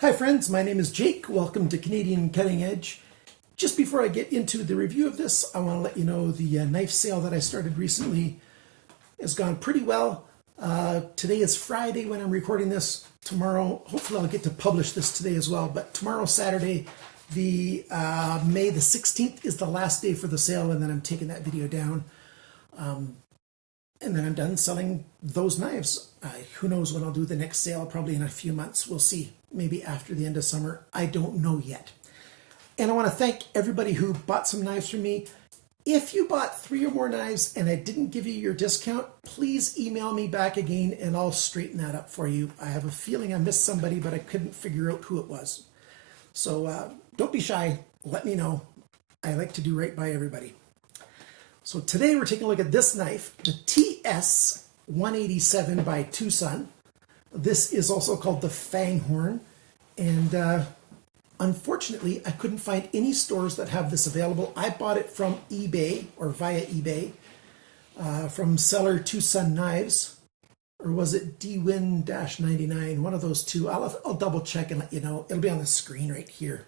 Hi friends, my name is Jake. Welcome to Canadian Cutting Edge. Just before I get into the review of this, I want to let you know the knife sale that I started recently has gone pretty well. Today is Friday when I'm recording this. Tomorrow, hopefully I'll get to publish this today as well, but tomorrow, Saturday, the May the 16th is the last day for the sale, and then I'm taking that video down. And then I'm done selling those knives. Who knows when I'll do the next sale, probably in a few months. We'll see. Maybe after the end of summer. I don't know yet. And I want to thank everybody who bought some knives from me. If you bought 3 or more knives and I didn't give you your discount, please email me back again and I'll straighten that up for you. I have a feeling I missed somebody, but I couldn't figure out who it was. So don't be shy. Let me know. I like to do right by everybody. So today we're taking a look at this knife, the TS187 by TwoSun. This is also called the Fanghorn, and unfortunately I couldn't find any stores that have this available. I bought it from eBay, or via eBay, from seller TwoSun Knives, or was it DWin-99, one of those two. I'll double check and let you know. It'll be on the screen right here.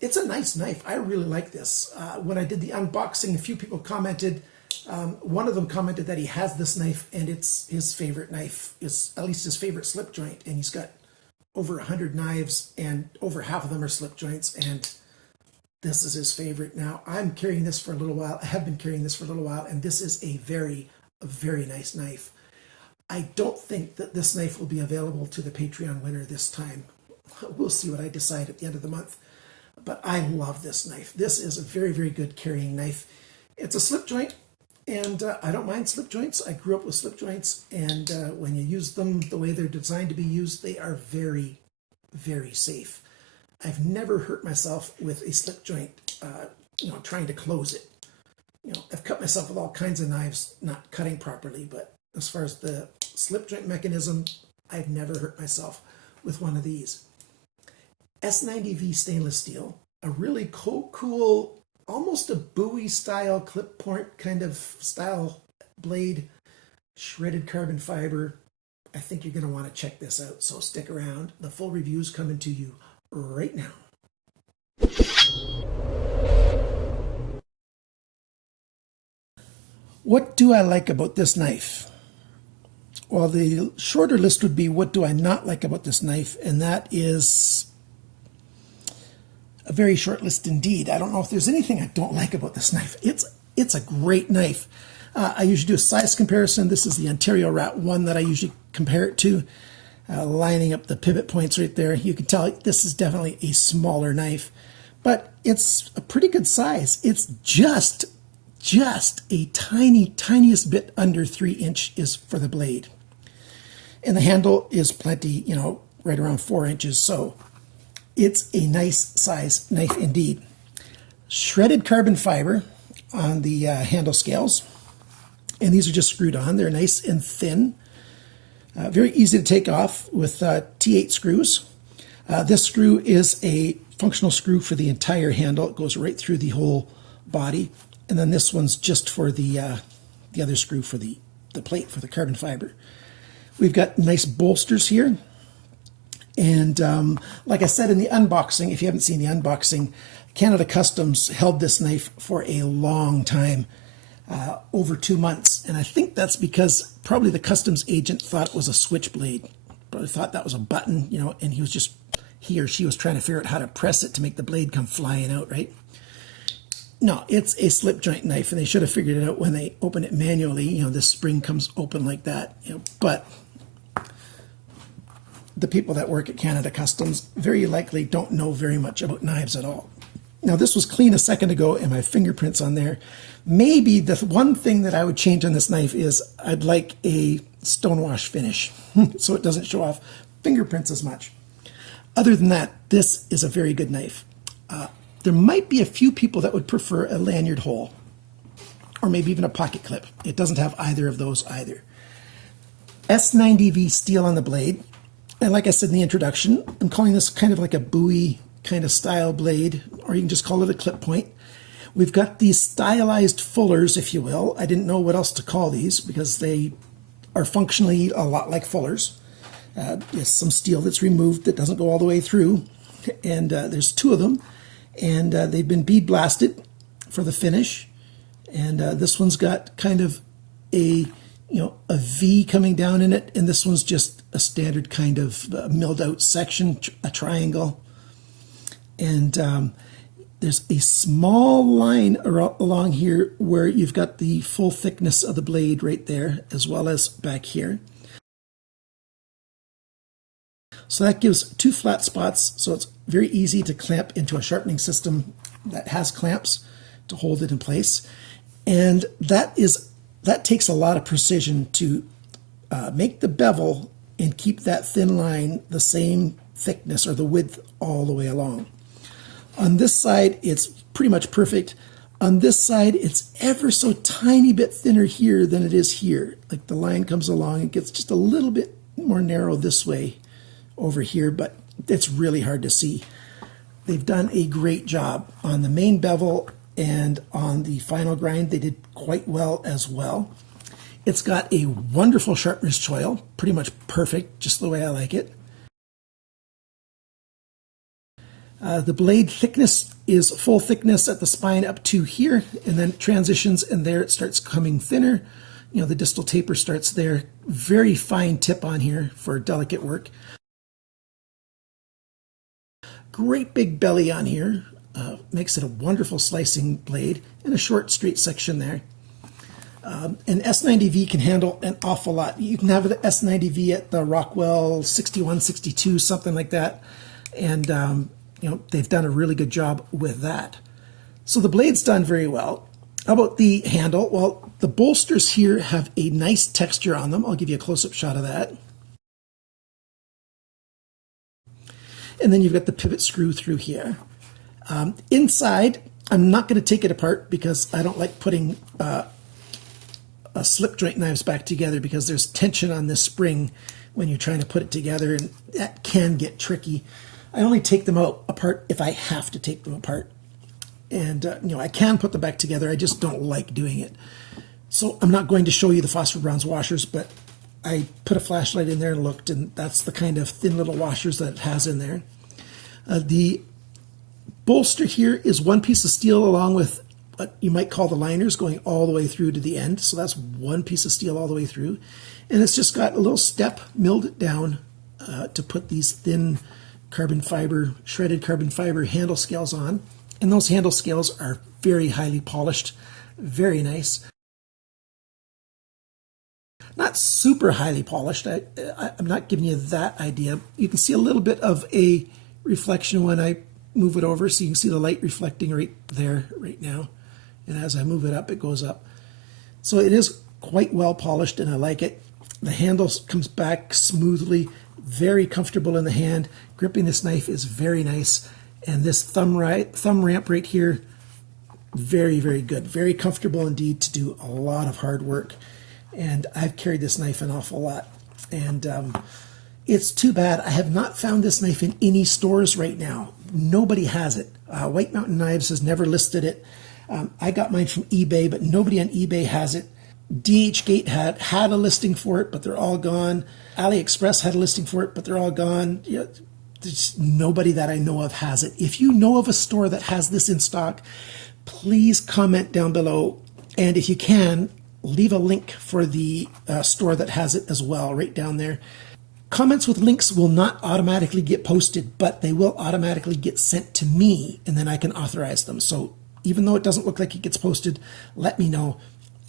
It's a nice knife. I really like this. When I did the unboxing, a few people commented. One of them commented that he has this knife and it's his favorite knife, is at least his favorite slip joint, and he's got over 100 knives and over half of them are slip joints, and this is his favorite. Now I'm carrying this for a little while. I have been carrying this for a little while, and this is a very nice knife. I don't think that this knife will be available to the Patreon winner this time. We'll see what I decide at the end of the month. But I love this knife. This is a very good carrying knife. It's a slip joint, and I don't mind slip joints. I grew up with slip joints, and when you use them the way they're designed to be used, they are very safe. I've never hurt myself with a slip joint, trying to close it. I've cut myself with all kinds of knives not cutting properly, but as far as the slip joint mechanism, I've never hurt myself with one of these. S90V stainless steel, a really cool, almost a Bowie style clip point kind of style blade, shredded carbon fiber. I think you're going to want to check this out, so stick around. The full review's coming to you right now. What do I like about this knife? Well, the shorter list would be what do I not like about this knife, and that is a very short list indeed. I don't know if there's anything I don't like about this knife. It's a great knife. I usually do a size comparison. This is the Ontario Rat 1 that I usually compare it to. Lining up the pivot points right there, you can tell this is definitely a smaller knife, but it's a pretty good size. It's just a tiniest bit under 3 inch is for the blade. And the handle is plenty, right around 4 inches. So it's a nice size knife indeed. Shredded carbon fiber on the handle scales, and these are just screwed on. They're nice and thin, very easy to take off with T8 screws. This screw is a functional screw for the entire handle. It goes right through the whole body, and then this one's just for the other screw for the plate for the carbon fiber. We've got nice bolsters here. And like I said in the unboxing, if you haven't seen the unboxing, Canada Customs held this knife for a long time, over 2 months. And I think that's because probably the customs agent thought it was a switchblade. Probably thought that was a button, and he or she was trying to figure out how to press it to make the blade come flying out, right? No, it's a slip joint knife, and they should have figured it out when they open it manually. This spring comes open like that, but the people that work at Canada Customs very likely don't know very much about knives at all. Now, this was clean a second ago, and my fingerprints on there. Maybe the one thing that I would change on this knife is I'd like a stonewash finish so it doesn't show off fingerprints as much. Other than that, this is a very good knife. There might be a few people that would prefer a lanyard hole or maybe even a pocket clip. It doesn't have either of those either. S90V steel on the blade. And like I said in the introduction, I'm calling this kind of like a Bowie kind of style blade, or you can just call it a clip point. We've got these stylized fullers, if you will. I didn't know what else to call these because they are functionally a lot like fullers. It's some steel that's removed that doesn't go all the way through, and there's two of them, and they've been bead blasted for the finish. And this one's got kind of a a V coming down in it, and this one's just a standard kind of milled out section, a triangle. And there's a small line along here where you've got the full thickness of the blade right there, as well as back here. So that gives two flat spots, so it's very easy to clamp into a sharpening system that has clamps to hold it in place. And that takes a lot of precision to make the bevel and keep that thin line the same thickness or the width all the way along. On this side, it's pretty much perfect. On this side, it's ever so tiny bit thinner here than it is here. Like the line comes along, it gets just a little bit more narrow this way over here, but it's really hard to see. They've done a great job on the main bevel, and on the final grind they did quite well as well. It's got a wonderful sharpness choil, pretty much perfect, just the way I like it. The blade thickness is full thickness at the spine up to here, and then it transitions, and there it starts coming thinner. The distal taper starts there. Very fine tip on here for delicate work. Great big belly on here. Makes it a wonderful slicing blade, and a short straight section there. An S90V can handle an awful lot. You can have the S90V at the Rockwell 61, 62, something like that, and they've done a really good job with that. So the blade's done very well. How about the handle? Well, the bolsters here have a nice texture on them. I'll give you a close-up shot of that. And then you've got the pivot screw through here. Inside, I'm not going to take it apart because I don't like putting slip joint knives back together, because there's tension on this spring when you're trying to put it together, and that can get tricky. I only take them apart if I have to take them apart. And, I can put them back together. I just don't like doing it. So I'm not going to show you the phosphor bronze washers, but I put a flashlight in there and looked, and that's the kind of thin little washers that it has in there. The bolster here is one piece of steel along with what you might call the liners going all the way through to the end. So that's one piece of steel all the way through. And it's just got a little step milled down to put these thin carbon fiber, shredded carbon fiber handle scales on. And those handle scales are very highly polished, very nice. Not super highly polished. I'm not giving you that idea. You can see a little bit of a reflection when I move it over, so you can see the light reflecting right there right now. And as I move it up, it goes up. So it is quite well polished, and I like it. The handle comes back smoothly, very comfortable in the hand. Gripping this knife is very nice. And this thumb ramp right here, very, very good. Very comfortable indeed to do a lot of hard work. And I've carried this knife an awful lot. And it's too bad I have not found this knife in any stores right now. Nobody has it. White Mountain Knives has never listed it. I got mine from eBay, but nobody on eBay has it. DHgate had a listing for it, but they're all gone. AliExpress had a listing for it, but they're all gone. There's nobody that I know of has it. If you know of a store that has this in stock, please comment down below. And if you can, leave a link for the store that has it as well, right down there. Comments with links will not automatically get posted, but they will automatically get sent to me, and then I can authorize them. So even though it doesn't look like it gets posted, let me know.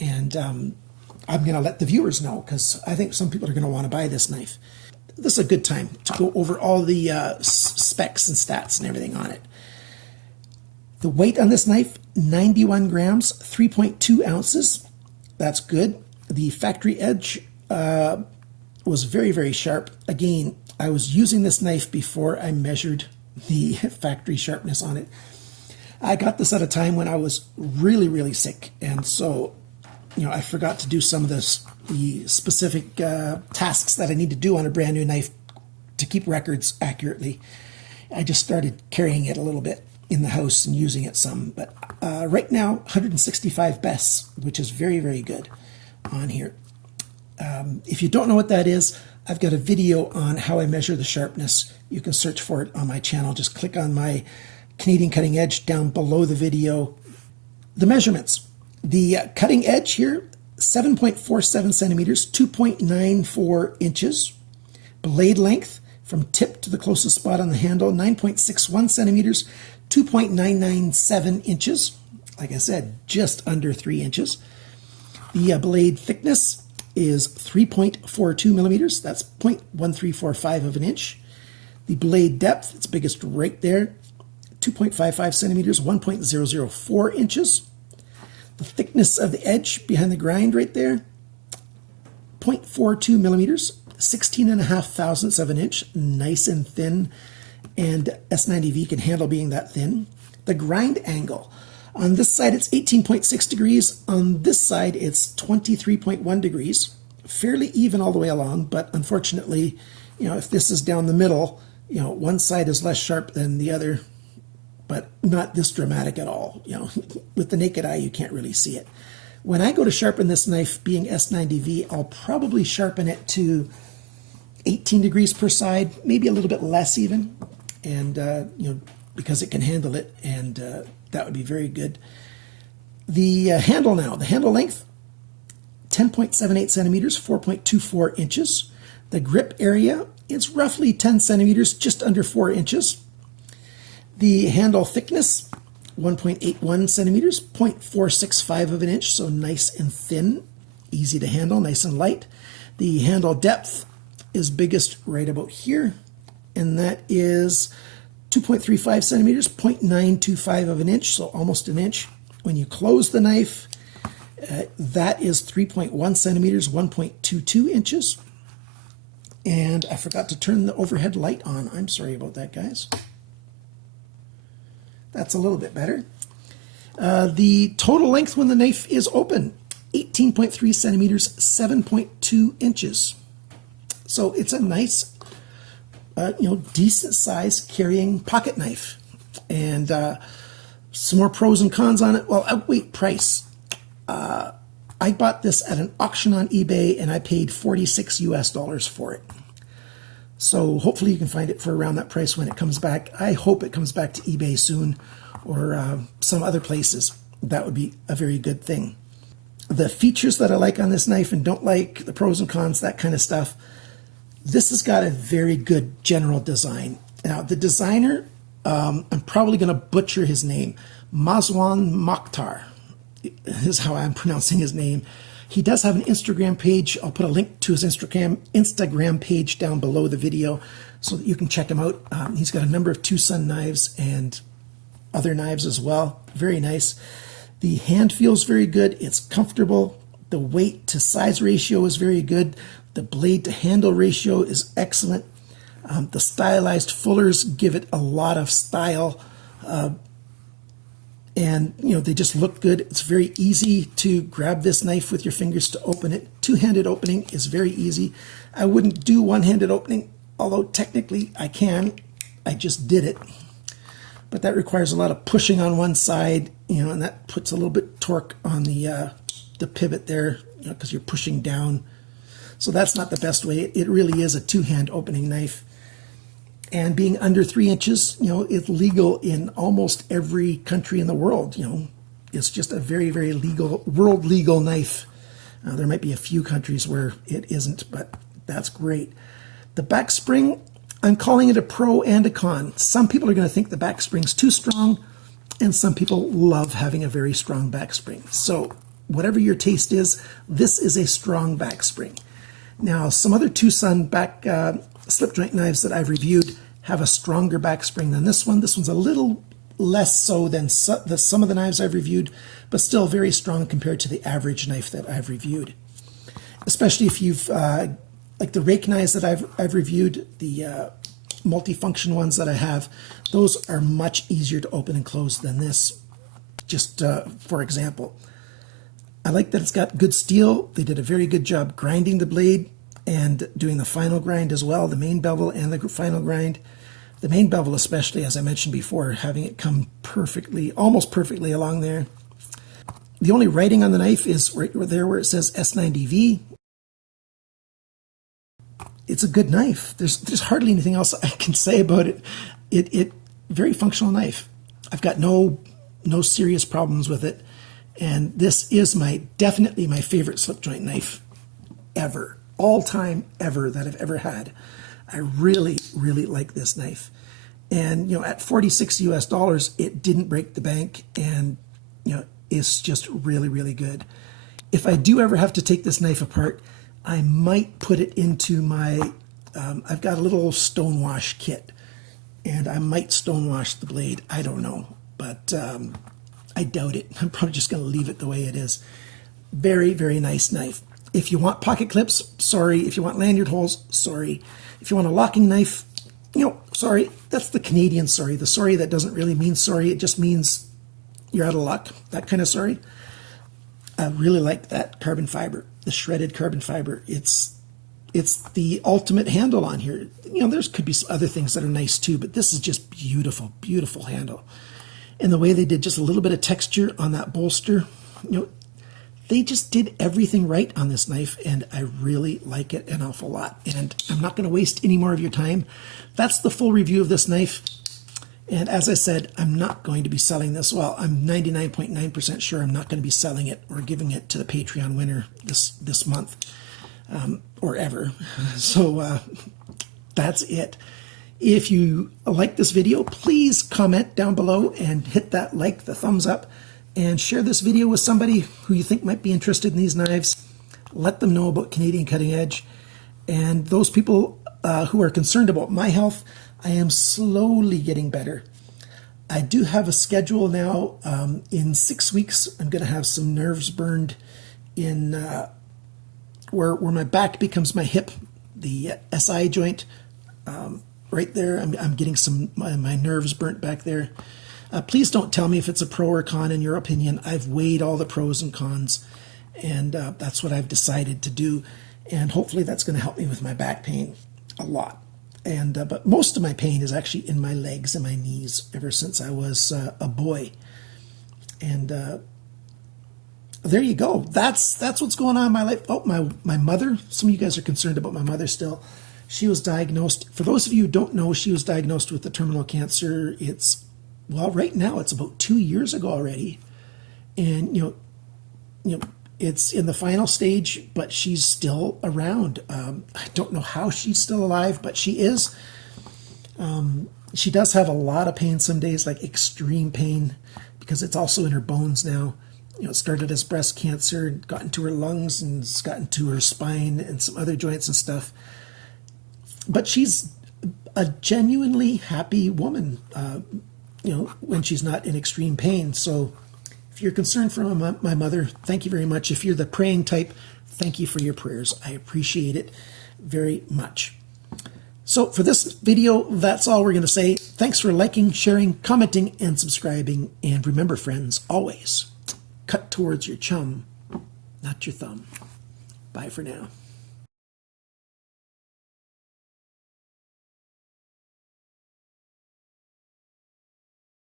And I'm going to let the viewers know, because I think some people are going to want to buy this knife. This is a good time to go over all the specs and stats and everything on it. The weight on this knife, 91 grams, 3.2 ounces. That's good. The factory edge was very, very sharp. Again, I was using this knife before I measured the factory sharpness on it. I got this at a time when I was really, really sick, and so I forgot to do some of the specific tasks that I need to do on a brand new knife to keep records accurately. I just started carrying it a little bit in the house and using it some, but right now 165 bests, which is very, very good on here. If you don't know what that is, I've got a video on how I measure the sharpness. You can search for it on my channel. Just click on my Canadian Cutting Edge down below the video. The measurements. The cutting edge here, 7.47 centimeters, 2.94 inches. Blade length from tip to the closest spot on the handle, 9.61 centimeters, 2.997 inches. Like I said, just under 3 inches. The blade thickness is 3.42 millimeters. That's 0.1345 of an inch. The blade depth, it's biggest right there, 2.55 centimeters, 1.004 inches. The thickness of the edge behind the grind right there, 0.42 millimeters, 16.5 thousandths of an inch, nice and thin, and S90V can handle being that thin. The grind angle, on this side it's 18.6 degrees, on this side it's 23.1 degrees, fairly even all the way along, but unfortunately, if this is down the middle, one side is less sharp than the other, but not this dramatic at all. With the naked eye, you can't really see it. When I go to sharpen this knife, being S90V, I'll probably sharpen it to 18 degrees per side, maybe a little bit less even, and because it can handle it, and that would be very good. The handle now, the handle length, 10.78 centimeters, 4.24 inches. The grip area is roughly 10 centimeters, just under 4 inches. The handle thickness, 1.81 centimeters, 0.465 of an inch, so nice and thin, easy to handle, nice and light. The handle depth is biggest right about here, and that is 2.35 centimeters, 0.925 of an inch, so almost an inch. When you close the knife, that is 3.1 centimeters, 1.22 inches. And I forgot to turn the overhead light on. I'm sorry about that, guys. That's a little bit better. The total length when the knife is open, 18.3 centimeters, 7.2 inches. So it's a nice, decent size carrying pocket knife. And some more pros and cons on it. Well, outweight price. I bought this at an auction on eBay and I paid $46 US for it. So hopefully you can find it for around that price when it comes back. I hope it comes back to eBay soon or some other places. That would be a very good thing. The features that I like on this knife and don't like, the pros and cons, that kind of stuff. This has got a very good general design. Now the designer, I'm probably going to butcher his name. Mazwan Mokhtar is how I'm pronouncing his name. He does have an Instagram page. I'll put a link to his Instagram page down below the video so that you can check him out. He's got a number of TwoSun knives and other knives as well. Very nice. The hand feels very good. It's comfortable. The weight to size ratio is very good. The blade to handle ratio is excellent. The stylized fullers give it a lot of style. And they just look good. It's very easy to grab this knife with your fingers to open it. Two-handed opening is very easy. I wouldn't do one-handed opening, although technically I can. I just did it. But that requires a lot of pushing on one side, and that puts a little bit torque on the pivot there, because you're pushing down. So that's not the best way. It really is a two-hand opening knife. And being under 3 inches, it's legal in almost every country in the world. It's just a very, very legal, world legal knife. There might be a few countries where it isn't, but that's great. The back spring, I'm calling it a pro and a con. Some people are going to think the back spring's too strong, and some people love having a very strong back spring. So whatever your taste is, this is a strong back spring. Now, some other TwoSun back slip joint knives that I've reviewed have a stronger back spring than this one. This one's a little less so than some of the knives I've reviewed, but still very strong compared to the average knife that I've reviewed. Especially if you've, like the rake knives that I've reviewed, the multifunction ones that I have, those are much easier to open and close than this. Just for example, I like that it's got good steel. They did a very good job grinding the blade and doing the final grind as well, the main bevel and the final grind. The main bevel especially, as I mentioned before, having it come perfectly, almost perfectly along there. The only writing on the knife is right there where it says S90V. it's a good knife. There's hardly anything else I can say about it. It very functional knife. I've got no serious problems with it, and this is definitely my favorite slip joint knife ever, all time ever, that I've ever had. I really like this knife, and at $46 US, it didn't break the bank, and it's just really good. If I do ever have to take this knife apart, I might put it into my, I've got a little stonewash kit, and I might stonewash the blade. I don't know, but I doubt it. I'm probably just going to leave it the way it is. Very nice knife. If you want pocket clips, sorry. If you want lanyard holes, sorry. If you want a locking knife, sorry. That's the Canadian sorry. The sorry that doesn't really mean sorry. It just means you're out of luck. That kind of sorry. I really like that carbon fiber, the shredded carbon fiber. It's the ultimate handle on here. There's could be some other things that are nice too, but this is just beautiful handle. And the way they did just a little bit of texture on that bolster, they just did everything right on this knife, and I really like it an awful lot. And I'm not going to waste any more of your time. That's the full review of this knife. And as I said, I'm not going to be selling this. Well, I'm 99.9% sure I'm not going to be selling it or giving it to the Patreon winner this month or ever. So that's it. If you like this video, please comment down below and hit that like, the thumbs up, and share this video with somebody who you think might be interested in these knives. Let them know about Canadian Cutting Edge. And those people who are concerned about my health, I am slowly getting better. I do have a schedule now. In 6 weeks, I'm going to have some nerves burned in where my back becomes my hip, the SI joint. Right there, I'm getting my nerves burnt back there. Please don't tell me if it's a pro or con in your opinion. I've weighed all the pros and cons, and that's what I've decided to do. And hopefully that's going to help me with my back pain a lot. And but most of my pain is actually in my legs and my knees ever since I was a boy. And there you go. That's what's going on in my life. Oh, my mother. Some of you guys are concerned about my mother still. She was diagnosed. For those of you who don't know, she was diagnosed with the terminal cancer. Right now it's about 2 years ago already, and it's in the final stage, but she's still around. I don't know how she's still alive, but she is. She does have a lot of pain some days, like extreme pain, because it's also in her bones now. It started as breast cancer, got into her lungs, and it's got into her spine and some other joints and stuff. But she's a genuinely happy woman, when she's not in extreme pain. So if you're concerned for my mother, thank you very much. If you're the praying type, thank you for your prayers. I appreciate it very much. So for this video, that's all we're going to say. Thanks for liking, sharing, commenting, and subscribing. And remember, friends, always cut towards your chum, not your thumb. Bye for now.